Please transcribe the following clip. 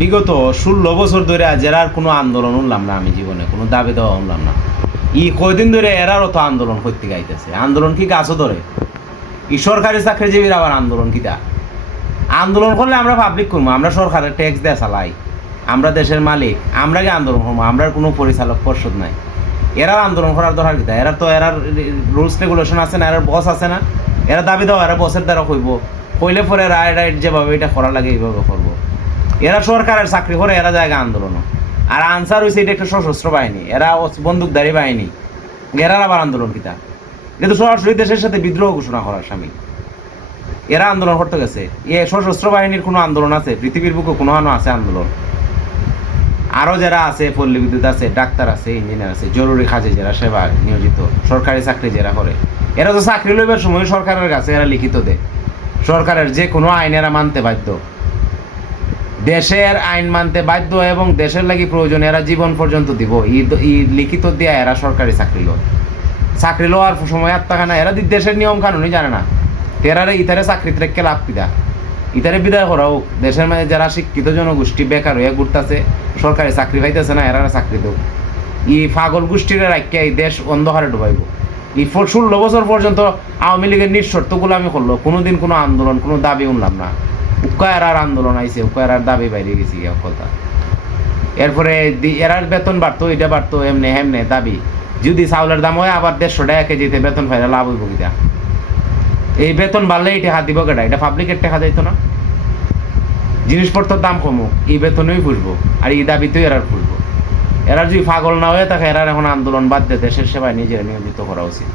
বিগত ষোলো বছর ধরে আজ এরার কোনো আন্দোলন উনলাম না আমি জীবনে, কোনো দাবি দেওয়া উনলাম না। ই কয়দিন ধরে এরারও তো আন্দোলন করতে গাইতেছে। আন্দোলন কি গাছও ধরে? ই সরকারি চাকরিজীবীর আবার আন্দোলন কিটা আন্দোলন করলে আমরা পাবলিক করব আমরা সরকারের ট্যাক্স দেয়া চালাই, আমরা দেশের মালিক, আমরা কি আন্দোলন করব আমরা কোনো পরিচালক পর্ষদ নাই। এরা আন্দোলন করার দরকার কিতা? এরা তো এরার রুলস রেগুলেশন আছে না, এরার বস আছে না? এরা দাবি দেওয়া, এরা বসের দ্বারা কইব। কইলে পরে রায় রাইট যেভাবে এটা করা লাগে, এইভাবে করব। এরা সরকারের চাকরি করে, এরা জায়গা আন্দোলন। আর আনসার হয়েছে এটা একটা সশস্ত্র বাহিনী, এরা বন্দুকধারী বাহিনী। এরা আবার আন্দোলন কিতা? এটা সরাসরি দেশের সাথে বিদ্রোহ ঘোষণা করার স্বামী। এরা আন্দোলন করতে গেছে। এ সশস্ত্র বাহিনীর কোনো আন্দোলন আছে? পৃথিবীর বুকে কোনো আছে আন্দোলন? আরও যারা আছে, পল্লী বিদ্যুৎ আছে, ডাক্তার আছে, ইঞ্জিনিয়ার আছে, জরুরি কাজে যারা সেবা নিয়োজিত, সরকারি চাকরি যারা করে, এরা তো চাকরি লইবার সময় সরকারের কাছে এরা লিখিত দেয়। সরকারের যে কোনো আইন এরা মানতে বাধ্য। দেশের আইন মানতে বাধ্য এবং দেশের লাগি প্রয়োজন এরা জীবন পর্যন্ত দিব। ই ই লিখিত দিয়া এরা সরকারি চাকরি লয়। চাকরি লওয়ার সময় টাকা এরা দেশের নিয়ম কানুনই জানে না। তেরারে ইতারে চাকরিতে রেখে লাভ পিদা ইতারে বিদায় করা হোক দেশের মাঝে যারা শিক্ষিত জনগোষ্ঠী বেকার হয়ে ঘুরতেছে, সরকারি চাকরি পাইতেছে না এরা চাকরি দেব ই ফাগল গোষ্ঠীর রাখিয়া এই দেশ অন্ধকারে ডুবাইব। ফ- ষোলো বছর পর্যন্ত আওয়ামী লীগের নিঃশর্ত আমি করল। কোনোদিন কোনো আন্দোলন, কোনো দাবি উনলাম না। উকায়ার আন্দোলন আইছে, উকায়ার দাবি বাইরে গেছি কথা। এরপরে এরার বেতন বাড়তো, এটা বাড়তো, এমনি হেমনে দাবি। যদি চাউলের দাম হয়, আবার দেড়শো টাকা কেজিতে বেতন ফাইলে লাভ হইব কিটা এই বেতন বাড়লে এটা হাত দিব কেটা এটা পাবলিকের টাকা যাইতো না? জিনিসপত্রের দাম কমুক এই বেতনেই ফুসবো আর এই দাবিতেই এরার ফুসবো এরা যদি পাগল না হয়ে থাকে এরার এখন আন্দোলন বাদ দিয়ে দেশের সেবায় নিজের নিয়োজিত করা উচিত।